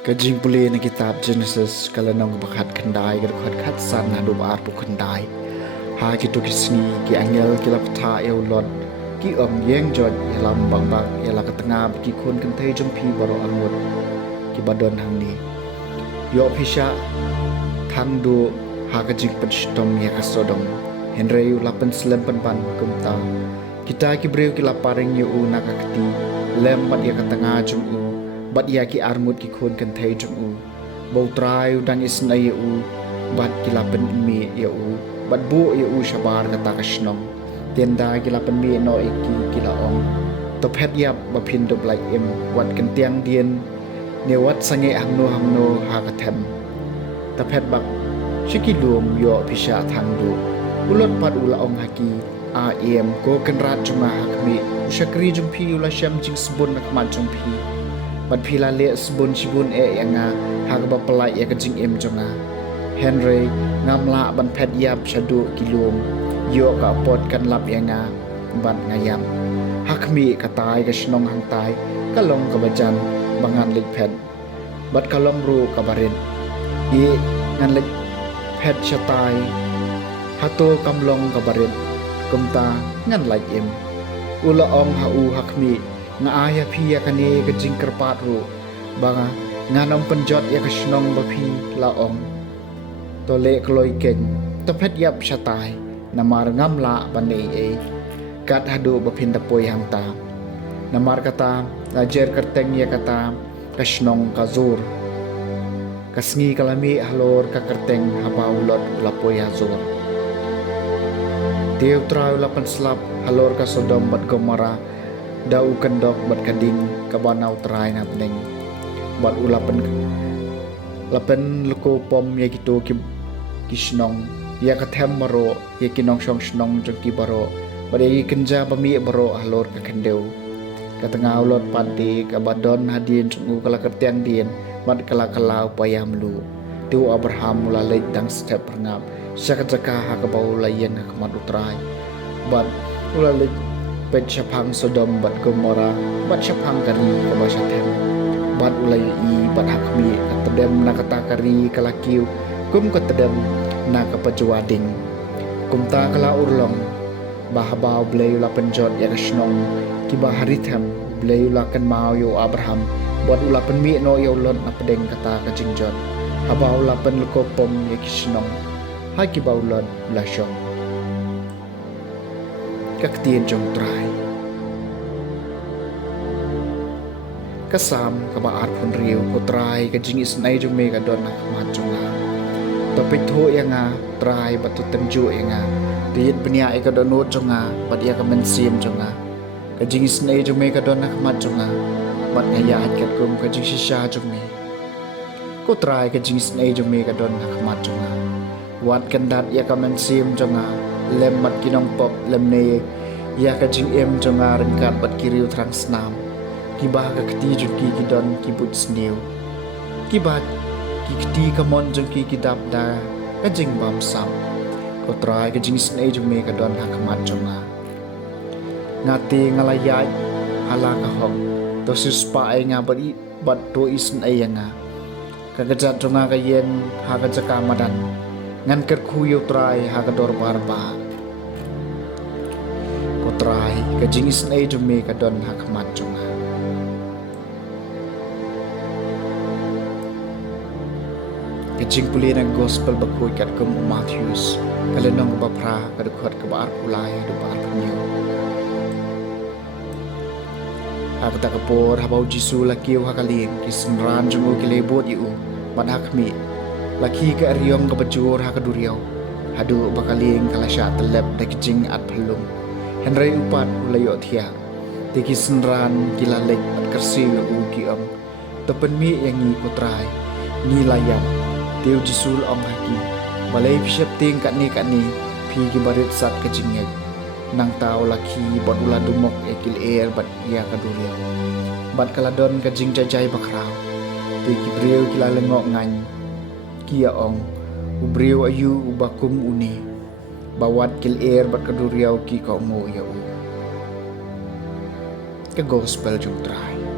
Kajing puli na kitab Genesis kalanong bakat kandai gadukhat khatsan hadup arpu kandai. Ha kitu kisni ki angel kilapta lot ki yeng jod yalam bangbang yala katengab ki kun kentai jumpi baro angut ki badon hang ni. Yo pisha thang du ha kajing penstom ya kasodom. Henry lapan selempan ban kumta. Kita ki breu ki laparing yu nakakti lem mat ya katengah jumu. Bat ia ki armut ki khon kan thai jung u bau trai dang is na u bat ki lapen mi ya u bat bu ya u shabar ka ta kashnong tenda ki lapen mi no ki la ong to phet yap ba phin do blai em wat kan tiang dien ne wat sange hamno ha ka them ta phet bak shiki lum yo pisha thang du ulot pat ula ong haki a em ko kan rat chuma hakmi ushakri jum phi ula sham jing sbun nak ma jum phi Bat pila le sebun sibun yanga hagba pelai ya kajing jonga Henry ngamla ban pet yap shadu kilum yo ka pot kan lap yanga ban ngayam hakmi katai ka snong hang tai kalong ka bajan bangan lik pet bat kalong ru kabarin i ngan lik pet shatai hato kamlong kabarin kumta ngan lai ula ong ha u hakmi nga aya phi ya kane ka jing kerpat ru banga nganom penjot ya ka snong ba phi la ong to le kloi ken to phet yap shatai namar ngam la bane kat hadu ba phin ta poi hang ta namar kata ajer kerteng ya kata ka snong ka zur kasngi kalami halor ka kerteng habaulot la poi azur Dev trau lapan slap halor ka Sodom bat Gomora dau kendok bat kading kabanau terai na pening bat ulapen leko pom ya gitu kisnong ya kathem baro ya kinong shong snong jong ki baro bat ya kenja bami baro halor ka kendeu katengah ulot pati kabadon hadin sungu kala kertiang dien bat kala kalau payam lu tu Abraham mula leit dang step perngap syakajaka ha kabau layen ka mat utrai bat ula leit pet syapang Sodom bat Gomora bat syapang kari ka basathem bat ulai I bat hakmi katedem na kata kari kalakiu kum katedem na kapajuading kumta kala urlong bahbau blei ula penjot ya kasnong ki baharithem blei ula kan mau yo Abraham bat ula penmi no yo lot na pedeng kata ka jingjot habau ula pen lekopom ya kisnong ha ki baulot la syong kaktien jong trai kasam kaba arpun riu ko trai ka jingis nai jong me ka don na ma jonga to pitho yanga trai batu tenju yanga diet benia e ka donot jonga bat ya ka mensim jonga ka jingis nai jong me ka don na ma jonga bat ngaya at ka kum ka jing shisha jong me ko trai ka jingis nai jong me ka don na ma jonga wat kandat ya ka mensim jonga lem mat kinong pop lem ne ya ka jing jonga rengkat bat kiriu trang snam kibah ka kti jun ki don kibut snew kibat ki kti ka mon jung ki kidap da ka jing bam sam ko trai ka jing snai jung me ka don ha kamat jonga ngati ngalayai hala ka hok to sispa ai nga bat to isen ai nga ka gajat jonga ka yen ha ka jaka madan ngan ker khuyo trai ha ka dor barba ko trai ka jingis nai jum me ka don ha kamat jonga ka jing puli na gospel bakoi kat kum Matthews kalenong ba pra ka dukhot ka bar pulai du bar pnyo Hak tak kapor habau jisu lakiu hakaling kisnran jungu kilebot iu ban hakmi laki ke ariong ke bajur hakaduriau hadu bakaling kalasya telep dakijing at pelung henry upat ulayo thia tiki senran kilalek at kersi u kiam tepen mi yang ni kutrai ni layam teu jisul ong haki balai pishap ting kat ni pi ki barit sat kejingek nang tau laki bot ula dumok ekil air bat ia kaduriau bat kaladon kejing jajai bakrau tiki briu kilalengok ngan kia ong ubriu ayu ubakum uni bawat kil air bat kaduriau ki ko mo ya u ke gospel jung trai